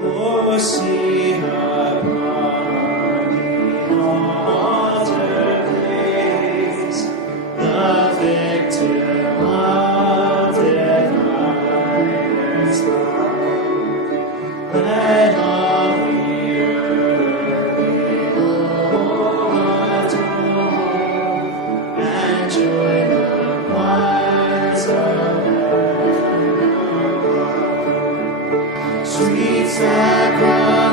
Oh, see upon the altar place the victim of divinest love. Let all the earth below adore and join the choirs of heaven above. Sweet sacrifice.